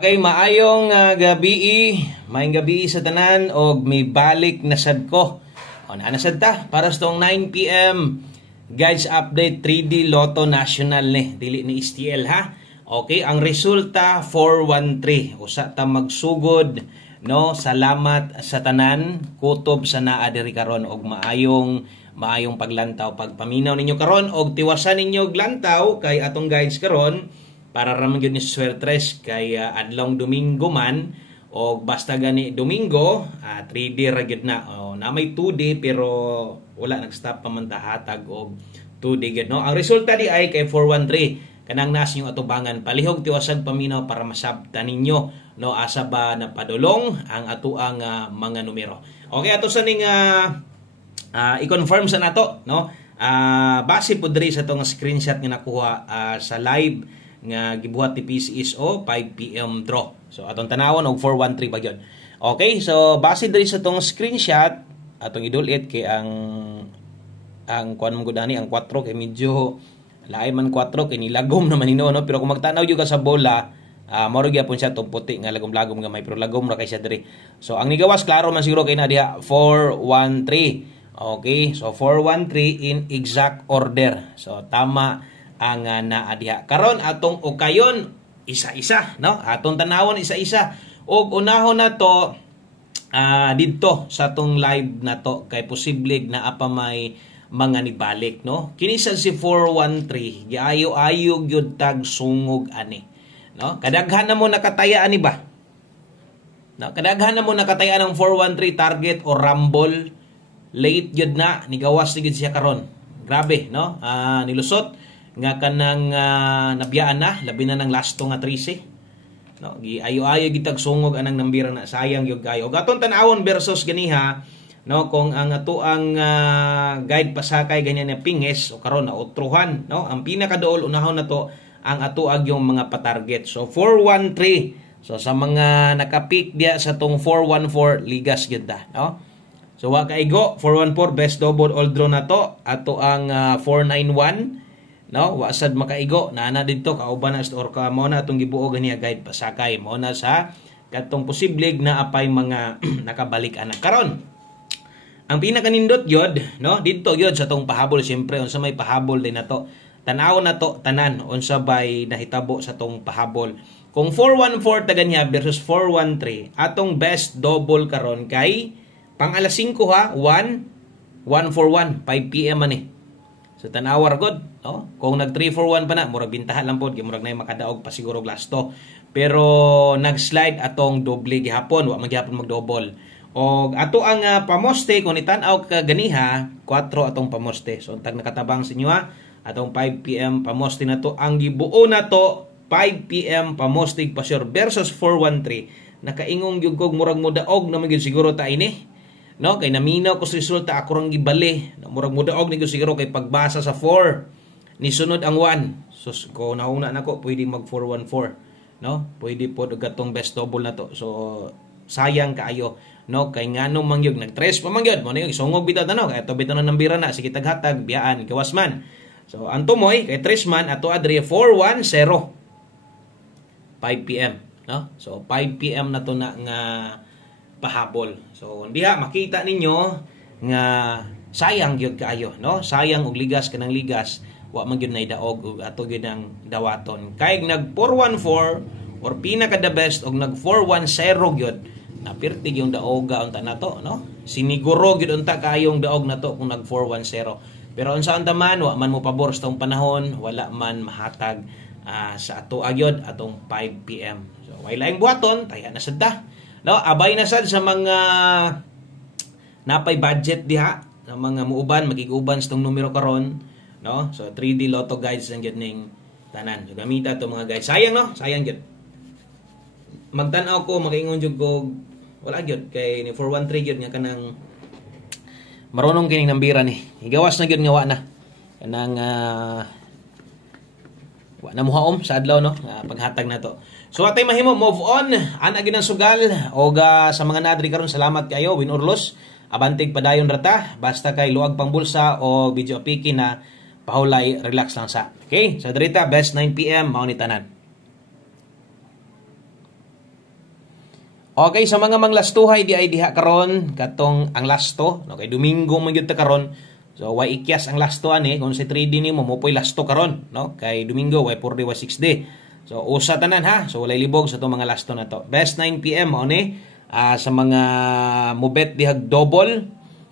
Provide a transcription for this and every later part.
Okay, maayong gabi, maayong gabi sa tanan og may balik na sad ko. O nasad ta para sa tong 9 PM guides update 3D Lotto National ni dili ni STL ha. Okay, ang resulta 413. Usa ta magsugod no. Salamat sa tanan kutob sa naa diri karon og maayong paglantaw pagpaminaw ninyo karon og tiwasan ninyo glantaw kay atong guides karon. Para ramang yun ni Swertres kay adlong Domingo man o basta gani Domingo 3D ra gyud na na may 2D pero wala nag-stop pa man ta hatag og 2D gyud no. Ang resulta di ay kay 413 kanang nas yung atubangan palihog tiwasag paminaw para masabtan ninyo no asa ba napadulong ang atuang mga numero. Okay, ato sa ning i-confirm sa nato no. Base pud diri sa tong screenshot nga nakuha sa live nga gibuhat ti PCSO 5 PM draw. So atong tanawon og 413 ba gyud. Okay, so base diri sa tong screenshot atong idulit kay ang kuan mo gud ani ang 4 kay medyo laay man 4 kay nilagom naman ino no, pero kung magtanaw jud ka sa bola mao gyapon siya tong puti nga lagom-lagom gamay pero lagom ra kay siya diri. So ang nigawas klaro man siguro kay na diha 413. Okay, so 413 in exact order. So tama ang naadiha. Karon atong ukayon isa-isa no. Atong tanawon isa-isa. Og unahon na to didto sa atong live na to kay posible na apa may mga nibalik no. Kini sa si 413 giayo-ayo gyud tag sungog ani no. Kadaghan na mo nakataya ani ba? No, kadaghan na mo nakataya ng 413 target o rumble late gyud na nigawas gyud siya karon. Grabe no. Nilusot nga kanang nabiyaan na labi na ng lasto nga 13 no gi ayo-ayo gitag sungog anang nambira na sayang gyud kayo og aton tan-awon versus ganiha no kung ang ato ang guide pasakay ganyan na pinges o karon na utruhan no ang pinakaduol unahon na to ang ato yung mga patarget. So 413 so sa mga nakapik dia sa tong 414 ligas gyud ta no. So wa kaigo 414 best double all draw na to ato ang 491 no, wasad makaigo na dito kauban na or ka mo na atong gibuo ganiya guide pasakay mo na sa katong posibleng na apay mga nakabalik anak karon. Ang pinakanindot gyud no dito gyud sa tong pahabol siyempre unsa may pahabol din nato. Tan-aw na to tanan unsa bay nahitabo sa tong pahabol. Kung 414 ta ganiya versus 413 atong best double karon kay pang alas 5 ha 141 5 PM ani. So tanawar god no kung nag 341 pa na murag bintahan lang pod kay murag nay makadaog pa siguro glasto pero nag-slide atong doble gihapon wa man gihapon mag-double og ato ang pamoste kung itan-aw ka ganiha 4 atong pamoste so tag nakatabang sa inyo ha atong 5 PM pamoste na to ang gibuo na to 5 PM pamoste pa sure versus 413 nakaingong gyud kog murag modaog na man gyud siguro ta ini no kay naminaw ko sa resulta ako rang gibali murag mudaog ni ko siguro kay pagbasa sa 4 ni sunod ang 1 so ko nauna nako pwede mag 414 no pwede pod og gatong best double na to so sayang kaayo no kay nganong mangyog nag 3 pa mangyod mo ni sungog bitaw no kay ato bitaw nang bira na sige taghatag biyaan gawas man so antumoy kay 3 man ato adri 410 5 PM no so 5 PM na to na nga pahabol. So diha makita ninyo nga sayang gyud kaayo no sayang og ligas kanang ligas wa man gyud nay daog og ato gyud ang dawaton kay nag 414 or pinaka the best og nag 410 gyud napirti yung daoga unta nato no siniguro gyud unta kayong daog nato kung nag 410 pero unsa unta man wa man mo pabor sa tong panahon wala man mahatag sa ato agyod atong 5 PM. So way laing buhaton taya na sad ta no abay na sad sa mga napay budget diha sa mga muuban magiguban sa tong numero karon no so 3D Lotto guides ang gyud ning tanan so gamita to mga guys sayang no sayang gyud magtan-aw ko makaingon jud ko wala gyud kay ni 413 gyud nga kanang marunong kining nambira ni higawas na gyud nga wa na kanang wa na muhaom sa adlaw no paghatag na to. So atay mahimo move on ana gyud ang sugal og sa mga nadri karon salamat kayo win or loss abantig padayon rata basta kay luag pang bulsa o video piki na pahulay relax lang sa okay so dirita best 9 PM mao ni tanan. Okay, sa mga manglastuhay di ay diha karon katong ang lasto, no, kay Domingo man gyud ta karon. So way ikyas ang lasto ani kung si 3D nimo mo poy lasto karon, no? Kay Domingo way 4D way 6D. So usa tanan ha. So walay libog sa tong mga lasto na to. Best 9 PM mao ni sa mga mobet dihag double,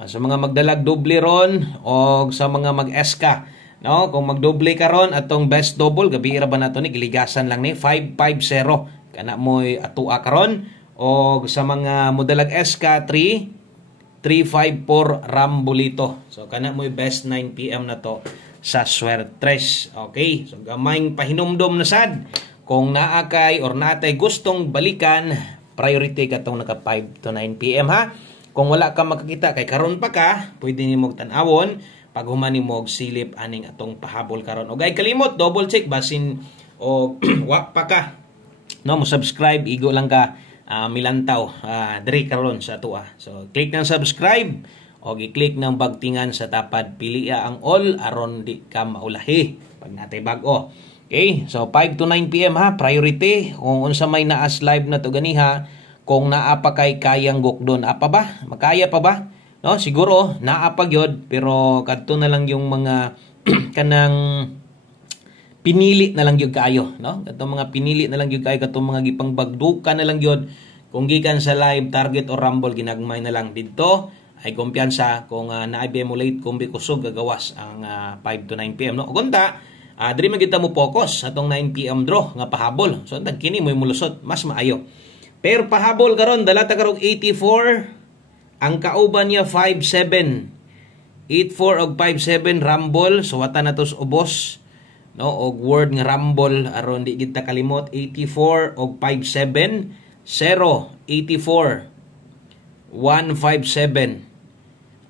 sa mga magdalag doble ron o sa mga mag-eska, no? Kung magdoble karon atong best double gabi ra ba nato ni giligasan lang ni 550 kana moy atua karon. O sa mga modalag SK 354 Rambolito. So kana mo best 9 PM na to sa Suertres. Okay, so gamayng pahinumdom na sad kung naa kay or natay gustong balikan, priority katong naka 5 to 9 PM ha. Kung wala ka makakita kay karon pa ka, pwede nimo tan-awon pag human nimo og silip aning atong pahabol karon. O gay kalimot double check basin o wa pa ka, no, mo subscribe igo lang ka milantaw diri karon sa atua. So click ng subscribe o i-click ng bagtingan sa tapad, pilia ang all aron di ka maulahi pag natay bag-o. Okay, so 5 to 9 PM ha, priority. Kung unsa may naas live na to ganiha, kung naa pa kay kayang gukdon, apa ba? Makaya pa ba? No, siguro naa pa gyud pero kadto na lang yung mga kanang pinili na lang gyud kaayo, no? Katong mga pinili na lang gyud kaayo, katong mga gipangbagdukan na lang gyud. Kung gikan sa live target o rumble ginagmay na lang didto ay kumpiyansa kung na-emulate kung kusog gagawas ang 5 to 9 PM, no? Ugunta diri man kita mo focus atong 9 PM draw nga pahabol. So antad kini mo mulusot mas maayo. Pero pahabol karon dala ta karong 84, ang kauban niya 57. 84 og 57 rumble, so wata na tos ubos, no, og word nga rumble aron di kita kalimot. 84 og 57 0 84 157.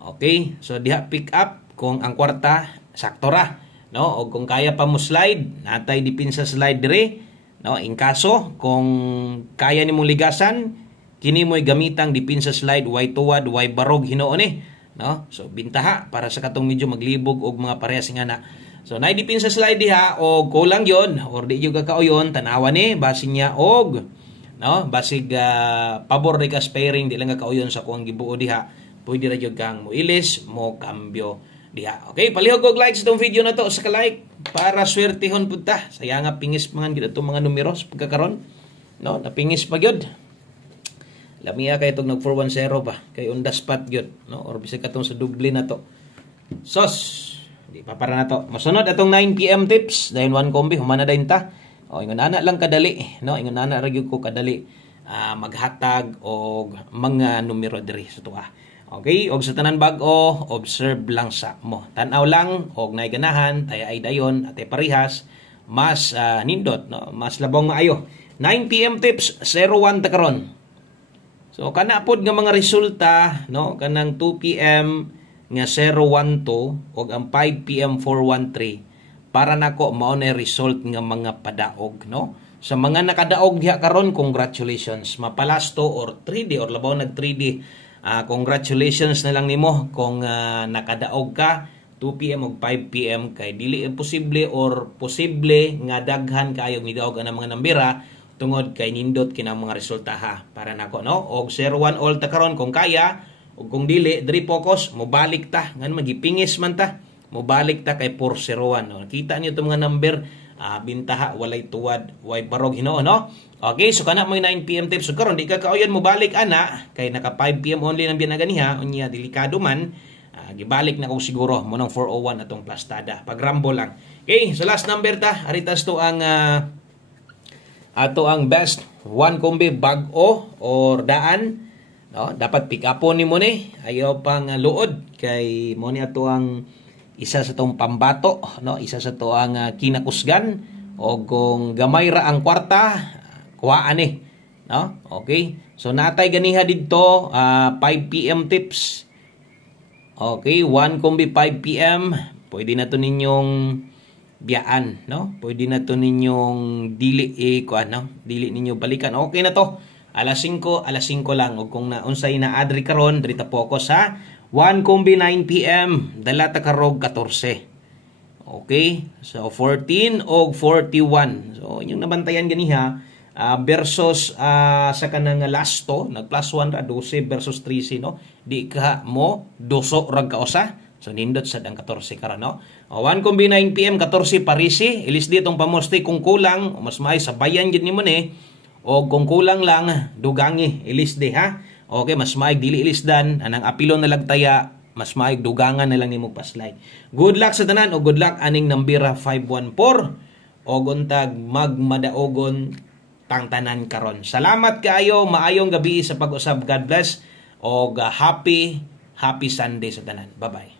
Okay, so diha pick up kung ang kwarta sakto ra, no, og kung kaya pa mo slide natay dipin sa slide dire, no, in kaso kung kaya nimo ligasan kini mo'y gamitang dipin sa slide way tuwad way barog hinuon ni, no. So bintaha para sa katong medyo maglibog og mga parehas nga na. So naidipin sa slide diha o kulang yon or di yung kakauyon tanawa ni basin niya og, no, basig pabor ni ka sparing di lang kakauyon sa kuang gibuo diha, pwede ra jud kang moilis mo kambyo diha. Okay, palihog og like sa itong video na to sa ka-like para swertehon pud ta. Saya nga pingis man gid atong mga numeros pagkakaron, no, napingis pa gyud. Lamiya kay itong nag 410 pa kay undas pat gyud, no, or bisag katong sa duble na to. Sos di pa para na to. Masunod atong 9 PM tips dahil one combi humana dayon ta. O ingon ana lang kadali, no, ingon ana ra gyud ko kadali maghatag og mga numero diri sa tuwa. Okay, og sa tanan bag-o observe lang sa mo. Tan-aw lang og nay ganahan tay ay dayon ate parihas mas nindot, no, mas labong maayo. 9 PM tips 01 ta karon. So kana pod nga mga resulta, no, kanang 2 PM nga 012 og ang 5 PM 413 para nako mao na result nga mga padaog, no. Sa mga nakadaog diha karon, congratulations, mapalasto or 3D or labaw nag 3D. Congratulations na lang nimo kung nakadaog ka 2 PM og 5 PM kay dili imposible or posible nga daghan kaayo midaog ang mga nambira tungod kay nindot kinang mga resulta ha para nako, no. Og 01 all ta karon kung kaya, ug kung dili diri focus mobalik ta ngan magipingis man ta mobalik ta kay 401, no. Kita niyo itong mga number bintaha walay tuwad way barog hinuon, no. Okay, so kana mo 9 PM tips. So karon di ka kauyon mobalik ana kay naka 5 PM only nang binaganiha unya delikado man. Gibalik na ko siguro mo nang 401 atong plastada pag rambo lang. Okay, so last number ta aritas to ang ato ang best one combi bag-o or daan, no. Dapat pick upon nimo ni ayaw pang luod kay mo ni ato ang isa sa tong pambato, no, isa sa to ang kinakusgan o kung gamay ra ang kwarta kuhaan ni, no. Okay, so natay ganiha didto 5 PM tips. Okay, one combi 5 PM pwede na to ninyong biyaan, no. Pwede na to ninyong dili kuan, no, dili ninyo balikan. Okay na to. Alas 5 lang og kung unsay na adri karon diri ta focus ha. One combi 9 PM dala ta karog 14. Okay, so 14 og 41. So inyong nabantayan ganiha versus sa kanang lasto nag plus 1 ra 12 versus 13 no, di ka mo doso rag kausa. So nindot sad ang 14 karon no. 1 kumbi 9 PM 14 parisi ilis di tong pamoste kung kulang mas maay sabayan gid nimo ni, o kung kulang lang dugangi ilis di ha. Okay, mas maayg dili ilisdan anang apilo na lagtaya, mas maayg dugangan na lang nimo paslay. Good luck sa tanan o good luck aning nambira 514 og untag magmadaogon tang tanan karon. Salamat kaayo, maayong gabi sa pag-usab. God bless og happy Sunday sa tanan. Bye-bye.